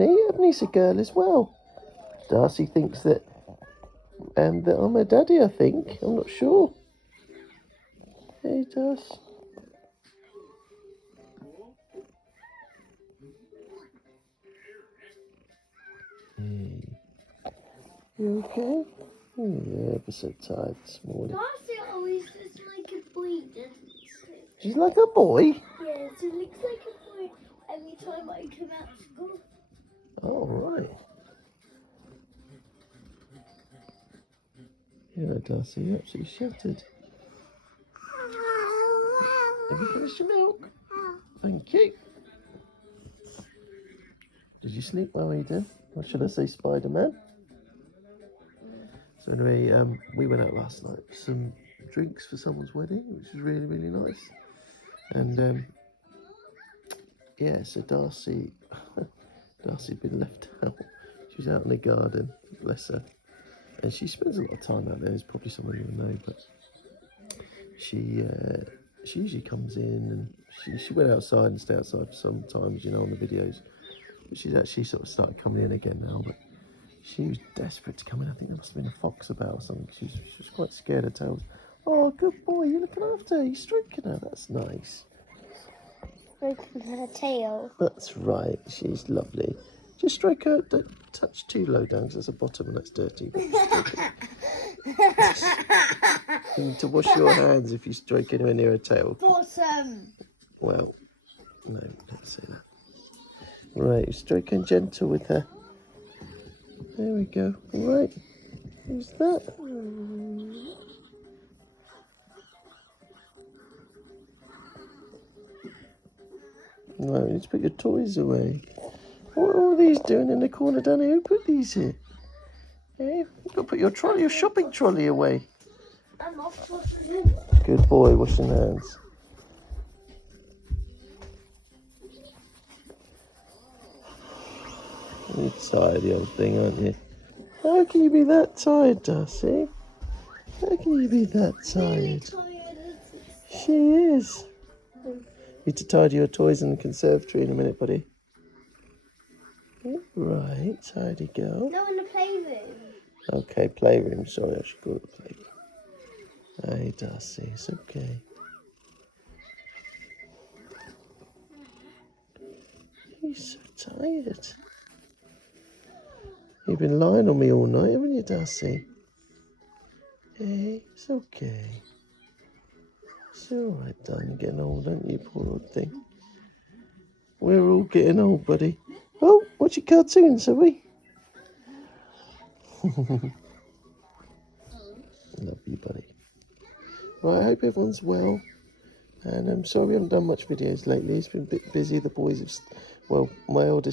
Ebony's a girl as well. Darcii thinks that I'm her daddy, I think. I'm not sure. Yeah, he does. You okay? Yeah, ever so tired this morning. Darcii always looks like a boy, doesn't she? She's like a boy? Yeah, she looks like a boy every time I come out of school. Oh, right. Yeah, Darcii, you're absolutely shattered. Have you finished your milk? Thank you. Did you sleep well, Eden? Or should I say Spider-Man? So anyway, we went out last night for some drinks for someone's wedding, which was really, really nice. And yeah, so Darcii had been left out. She was out in the garden, bless her. And she spends a lot of time out there, as probably some of you know, but she usually comes in and she went outside and stayed outside for some times, you know, on the videos. But she's actually sort of started coming in again now, but she was desperate to come in. I think there must have been a fox about or something. She was quite scared of tails. Oh, good boy, you're looking after her, you're stroking her, that's nice. Stroking her tail. That's right, she's lovely. Just stroke her, don't touch too low down because there's a bottom and that's dirty. You need to wash your hands if you stroke anywhere near her tail. Bottom. Well, no, don't say that. Right, stroking gentle with her. There we go. Right, who's that? Right, let's put your toys away. What are all these doing in the corner down here? Who put these here? Hey, you've got to put your shopping trolley away. I'm off for the Good boy, washing hands. You're tired, the old thing, aren't you? How can you be that tired, Darcii? How can you be that tired? She is. Need to tidy your toys in the conservatory in a minute, buddy. Right, tidy girl. No, in the playroom. Okay, playroom. Sorry, I should call it playroom. Hey, Darcii, it's okay. You're so tired. You've been lying on me all night, haven't you, Darcii? Hey, it's okay. It's all right, darling. You're getting old, aren't you, poor old thing? We're all getting old, buddy. Oh, watch your cartoons, have we? Love you, buddy. Right, I hope everyone's well. And I'm sorry we haven't done much videos lately. It's been a bit busy. The boys have, well, my oldest